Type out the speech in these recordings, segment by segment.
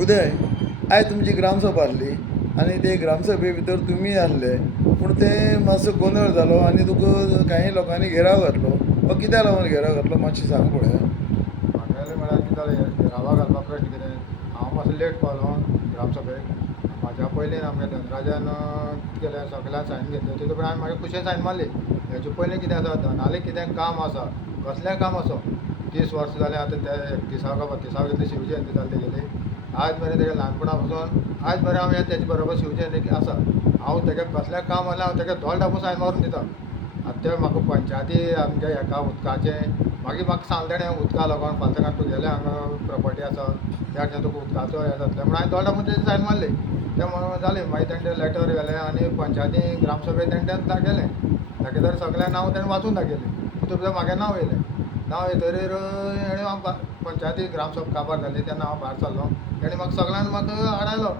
उदय, आयज तुमची ग्रामसभा आसली आनी ते ग्रामसभे भितर तुमी आसले, पूण ते मातसो गोंदळ जालो आनी तुका काही लोकांनी घेराव घातलो. हो कित्याक लागून घेराव घातलो मातशें सांग पळोवया. म्हागेलें म्हळ्यार कितें जालें, रावा घालपा प्रश्न कितें, हांव मातसो लेट पावलो ग्रामसभेक. म्हाज्या पयलीं आमगे धनराजान कितें केलें, सगळ्यां सायन घेतली. तितून पण हांवें म्हागे कुशेन सायन मारली. हेचे पयलीं कितें आसा, धनालें कितें काम आसा, कसलेंय काम आसो, 30 वर्सां जालें आतां ते 31 घेतली शिवजी जयंती जाली तेगेली. आज मेरेन तेगे ल्हानपणा पासून आज मेरेन हांव तेजे बरोबर शिवजी जयंती आसा. हांव तेगे कसलेंय काम आसल्यार हांव तेगे धोल धापून सायन मारून दिता. आतां ते म्हाका पंचायती आमगे हेका उदकाचें मागीर म्हाका सांगलें तेणें उदका लागून फाल्यां तुगेलें हांगा प्रॉपर्टी आसा त्या खातीर तुका उदकाचो हें जातलें म्हणून हांवें धोल धापून तेजी सायन मारली. तें जालें. मागीर तेणें लेटर गेलें आनी पंचायती ग्रामसभेक तेणें दाखयलें. दाखयल्यार सगळ्या नांव तेणें वाचून दाखयलें. तितून भितर म्हागें नांव येयलें. नांव येतरीर हेणें हांव पंचायती ग्रामसभा काबार जाली तेन्ना हांव भायर सरलो. तेणें म्हाका सगळ्यांनी म्हाका हाडयलो.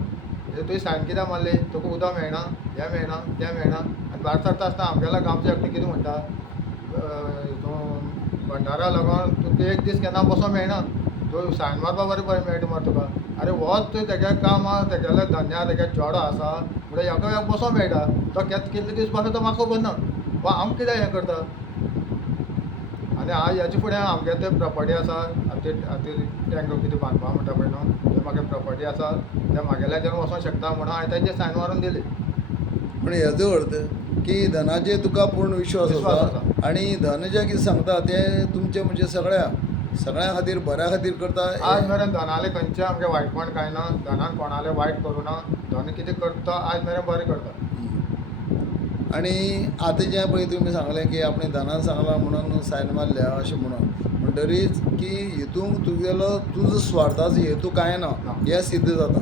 तुवें सायन कित्याक मारली, तुका उदक मेळना, हें मेळना, तें मेळना. आनी भायर सरता आसतना आमगेल्या गांवचो एकटो कितें म्हणटा, हितून भंडारा लागून तुका एक दीस केन्ना बसोंक मेळना, तूं सायन मारपा बरें मेळटा मरे तुका. अरे होच तेगे काम तेगेले धन्या तेगे चेडो आसा म्हणल्यार एका वेळाक बसोंक मेळटा. तो कितले दीस बसता तो म्हाका खबर ना. हांव कित्याक हें करता. आनी हांव हेजे फुडें आमगे ते प्रॉपर्टी आसा हातीर टँकर कितें बांदपा म्हणटा पळय न्हू, ते म्हागे प्रॉपर्टी आसा, ते म्हागेल्याचेर वचोंक शकता म्हणून हांवें तेजेर सायन मारून दिली. पूण हेजो अर्थ की धनाचेर तुका पूर्ण विश्वास विश्वास आसा आसा. आनी धन जें कितें सांगता तें तुमचें म्हणजे सगळ्या खातीर बऱ्या खातीर करता. आज मेरेन धनालें खंयचें आमगे वायटपण कांय ना. धनान कोणालें वायट करूं ना. धन कितें करता आज मेरेन बरें करता. आनी आतां जें पळय तुमी सांगलें की आपणें धनान सांगलां म्हणून सायन मारल्या अशें म्हणून म्हणटरीच की हितूंक तुगेलो तुजो स्वार्थाचो हेतू कांय ना हें सिद्ध जाता.